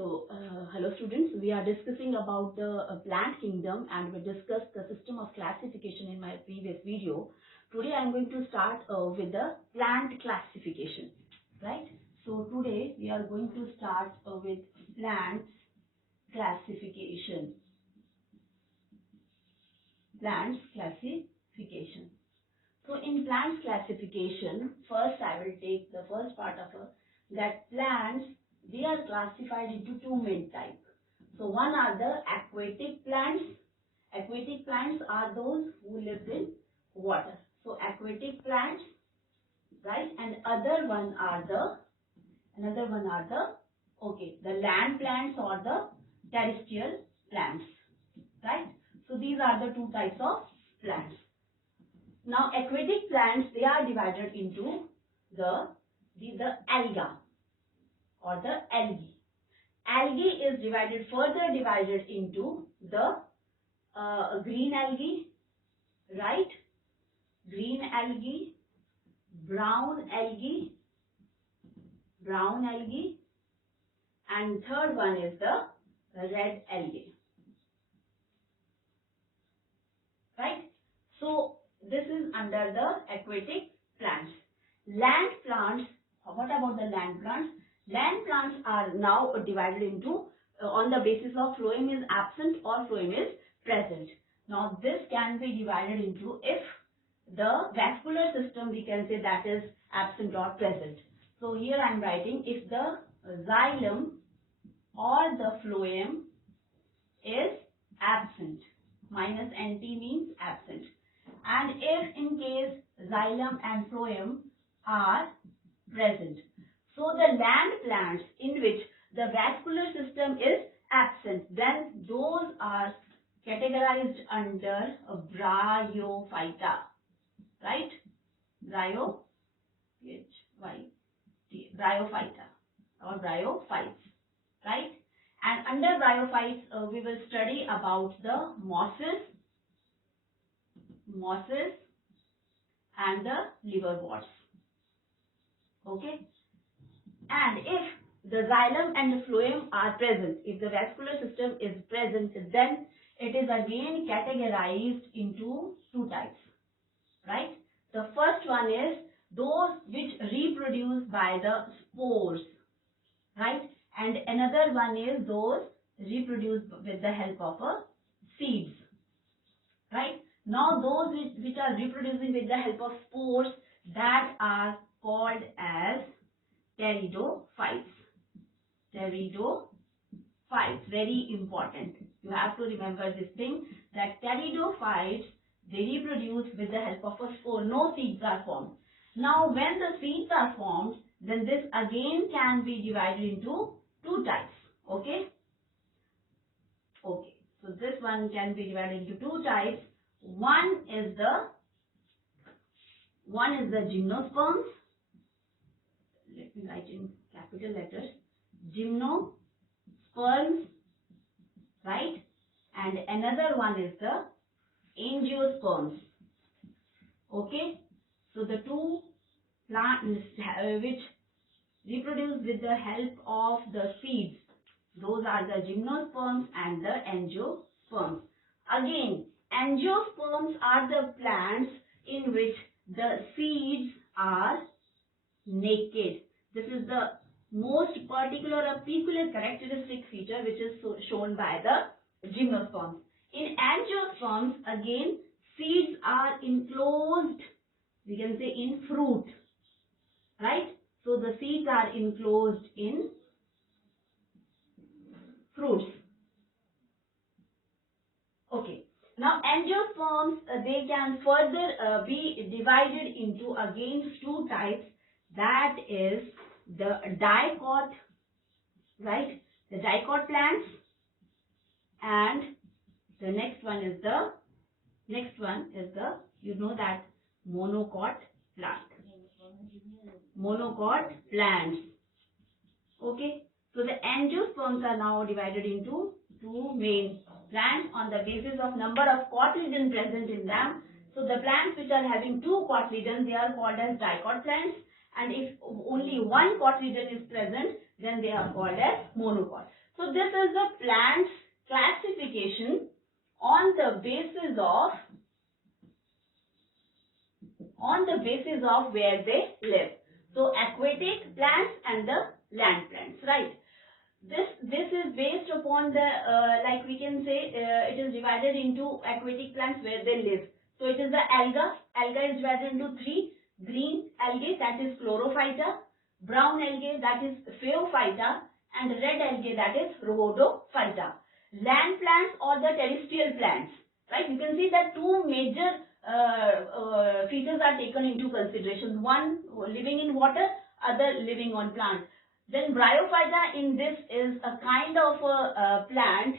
Hello students, we are discussing about the plant kingdom and we discussed the system of classification in my previous video. Today I am going to start with the plant classification, right? So today we are going to start with plant classification. Plants classification. So in plants classification, first I will take the first part of that plants, they are classified into two main types. So one are the aquatic plants. Aquatic plants are those who live in water. So aquatic plants, right? And another one are the land plants or the terrestrial plants, right? So these are the two types of plants. Now aquatic plants, they are divided into the alga or the algae. Algae is further divided into the green algae, right? Green algae, brown algae, and third one is the red algae, right? So this is under the aquatic plants. Land plants, what about the land plants? Land plants are now divided into on the basis of phloem is absent or phloem is present. Now this can be divided into if the vascular system, we can say that is absent or present. So here I am writing if the xylem or the phloem is absent, minus NT means absent. And if in case xylem and phloem are present. So the land plants in which the vascular system is absent, then those are categorized under bryophyta, right? Bryophyta or bryophytes, right? And under bryophytes, we will study about the mosses and the liverworts. Okay? And if the xylem and the phloem are present, if the vascular system is present, then it is again categorized into two types, right? The first one is those which reproduce by the spores, right? And another one is those reproduce with the help of seeds, right? Now those which are reproducing with the help of spores, that are called as pteridophytes. Very important. You have to remember this thing, that pteridophytes, they reproduce with the help of a spore. No seeds are formed. Now when the seeds are formed, then this again can be divided into two types. Okay. So this one can be divided into two types. One is the gymnosperms. Let me write in capital letters. Gymnosperms, right? And another one is the angiosperms. Okay. So the two plants which reproduce with the help of the seeds, those are the gymnosperms and the angiosperms. Again, angiosperms are the plants in which the seeds are naked. This is the most particular or peculiar characteristic feature which is shown by the gymnosperms. In angiosperms, again, seeds are enclosed, we can say, in fruit, right? So the seeds are enclosed in fruits. Okay. Now angiosperms, they can further be divided into again two types. That is the dicot, right? The dicot plants, and the next one is the you know that monocot plant. Monocot plants. Okay. So the angiosperms are now divided into two main plants on the basis of number of cotyledons present in them. So the plants which are having two cotyledons, they are called as dicot plants, and if only one cotyledon is present, then they are called as monocot. So this is the plant's classification on the basis of where they live. So aquatic plants and the land plants, right? This is based upon the like we can say it is divided into aquatic plants where they live. So it is the alga. Alga is divided into three: green algae, that is chlorophyta; brown algae, that is phaeophyta; and red algae, that is rhodophyta. Land plants or the terrestrial plants, right? You can see that two major features are taken into consideration. One living in water, other living on plants. Then bryophyta in this is a kind of a plant.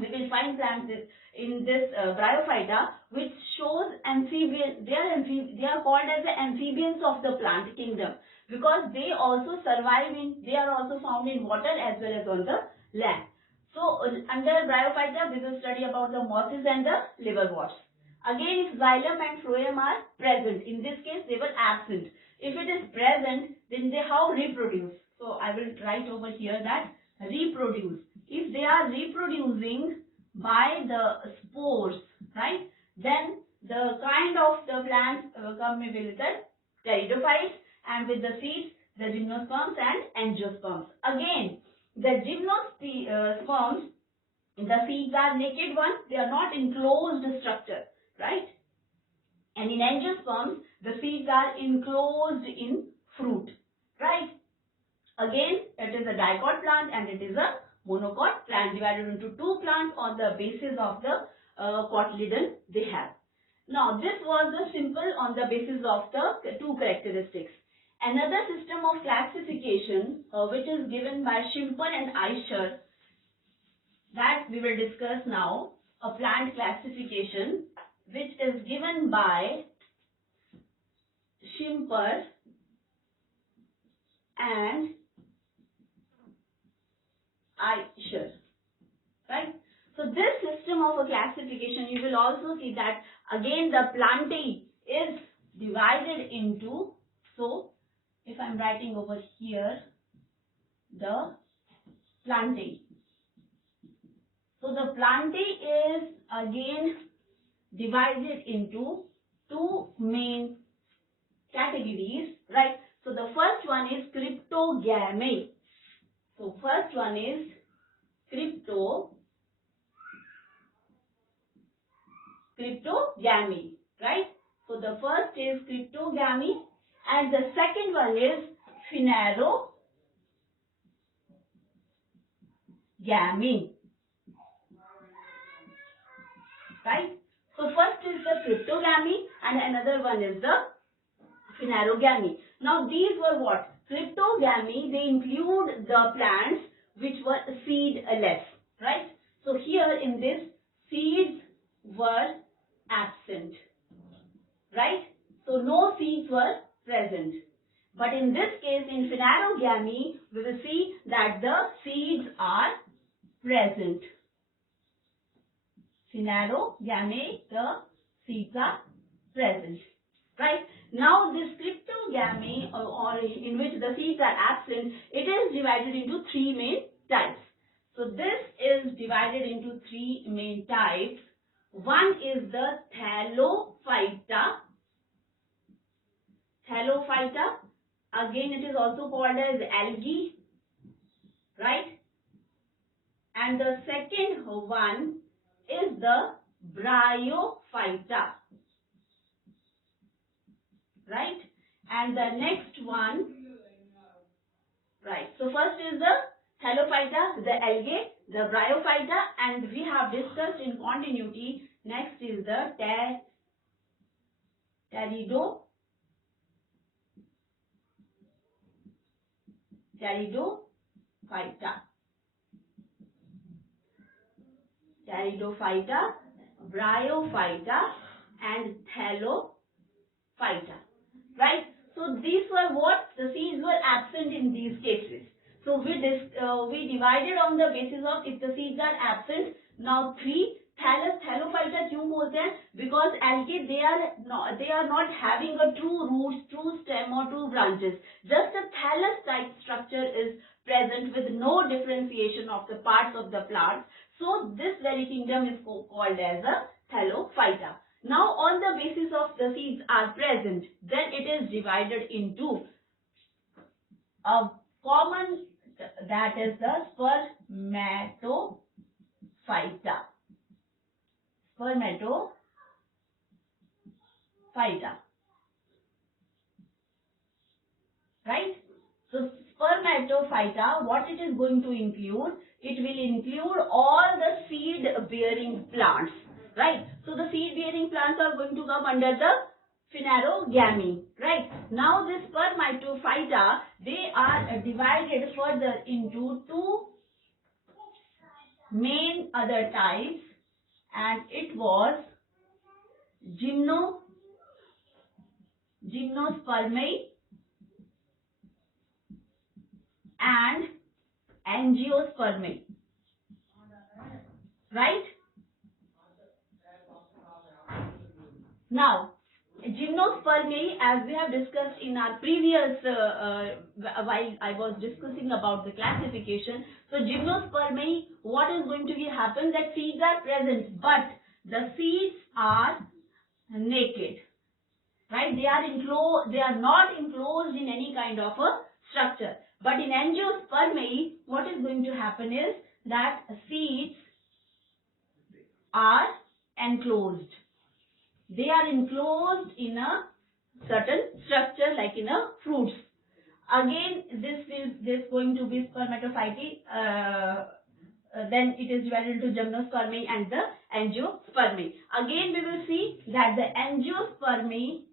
We will find plants in this bryophyta which shows amphibian. They are called as the amphibians of the plant kingdom because they also survive in. They are also found in water as well as on the land. So under bryophyta we will study about the mosses and the liverworts. Again, if xylem and phloem are present, in this case they were absent. If it is present, then they how reproduce. So I will write over here that reproduce. If they are reproducing by the spores, right, then the kind of the plants come with the pteridophytes, and with the seeds the gymnosperms and angiosperms. Again, the gymnosperms, the seeds are naked one, they are not enclosed structure, right? And in angiosperms, the seeds are enclosed in fruit, right? Again, it is a dicot plant and it is a monocot plant divided into two plants on the basis of the cotyledon they have. Now, this was the simple on the basis of the two characteristics. Another system of classification which is given by Schimper and Aischer, that we will discuss now, a plant classification which is given by Schimper and Aischer, right? So this system of a classification, you will also see that again the plantae is divided into, so if I am writing over here the plantae. So the plantae is again divided into two main categories, right? So the first one is cryptogamy. So first one is cryptogamy, right? So the first is cryptogamy and the second one is phanerogamy, right? So first is the cryptogamy and another one is the phanerogamy. Now these were what? Cryptogamy, they include the plants which were seedless, right? So here in this, seeds were absent, right? So no seeds were present. But in this case, in phanerogamy, we will see that the seeds are present. Phanerogamy, the seeds are present, right? Now this cryptogamy or in which the seeds are absent, it is divided into three main types. So this is divided into three main types. One is the thallophyta. Thallophyta, again it is also called as algae, right? And the second one is the bryophyta, right? And the next one, right? So first is the thallophyta, the algae, the bryophyta, and we have discussed in continuity. Next is the pteridophyta. Pteridophyta, bryophyta, and thallophyta, right? So these were what? The seeds were absent in these cases. So we divided on the basis of if the seeds are absent. Now three thallophyta क्यों बोलते हैं? Because algae they are not having a true roots, true stem or true branches. Just a thallus type structure is present with no differentiation of the parts of the plant. So this very kingdom is called as a Thallophyta. Now on the basis of the seeds are present, then it is divided into a common, that is the Spermatophyta. Spermatophyta. Right? So Spermatophyta, what it is going to include? It will include all the seed bearing plants. Right? So the seed bearing plants are going to come under the Phanerogamy. Right? Now this Spermatophyta, they are divided further into two main other types, and it was Gymnospermae and Angiospermae. Right? Now, Gymnospermae, as we have discussed in our previous, while I was discussing about the classification. So, Gymnospermae, what is going to be happen? That seeds are present, but the seeds are naked. Right? They are not enclosed in any kind of a structure. But in Angiospermae, what is going to happen is that seeds are enclosed. They are enclosed in a certain structure, like in a fruits. Again, this going to be Spermatophyte. Then it is divided into Gymnospermae and the Angiospermae. Again, we will see that the Angiospermae,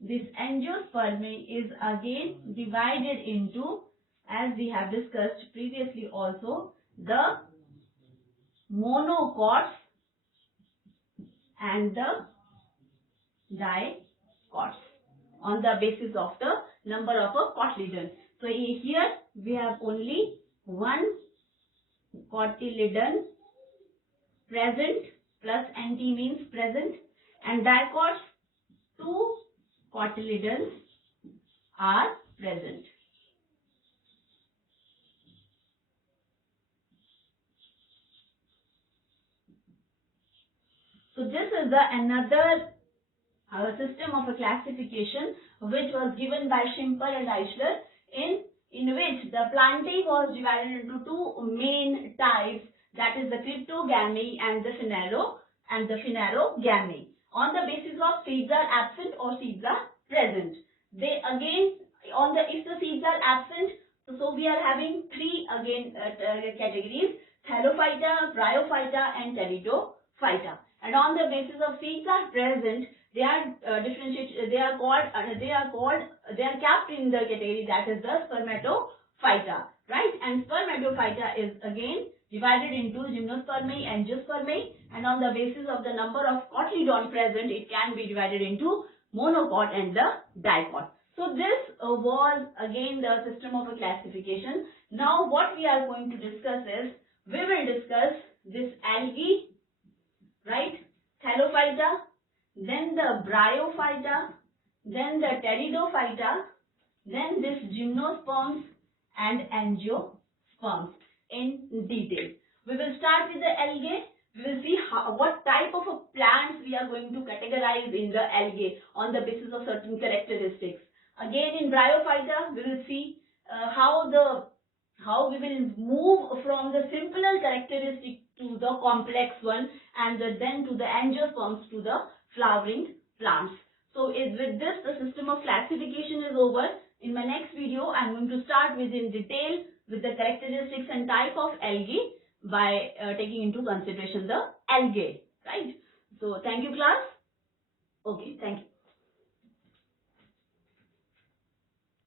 this Angiospermae is again divided into, as we have discussed previously also, the monocots and the dicots on the basis of the number of a cotyledon. So here we have only one cotyledon present, plus nt means present, and dicots, two cotyledons are present. So this is the another system of a classification which was given by Schimper and Eichler, in which the plantae was divided into two main types, that is the Cryptogamy and the Phanerogamy. On the basis of seeds are absent or seeds are present. They again, if the seeds are absent, so we are having three again categories: Thallophyta, Bryophyta and Pteridophyta. And on the basis of seeds are present, they are differentiated. They are kept in the category, that is the Spermatophyta, right? And Spermatophyta is again divided into Gymnospermae and Angiospermae, and on the basis of the number of cotyledon present, it can be divided into monocot and the dicot. So this was again the system of a classification. Now what we are going to discuss is, we will discuss this algae, right? Thallophyta, then the Bryophyta, then the Pteridophyta, then this Gymnosperms and Angiosperms in detail. We will start with the algae. We will see what type of plants we are going to categorize in the algae on the basis of certain characteristics. Again, in Bryophyta, we will see how we will move from the simpler characteristic to the complex one, and then to the Angiosperms, to the flowering plants. So with this, the system of classification is over. In my next video, I am going to start with in detail with the characteristics and type of algae by taking into consideration the algae, right? So thank you, class. Okay, thank you.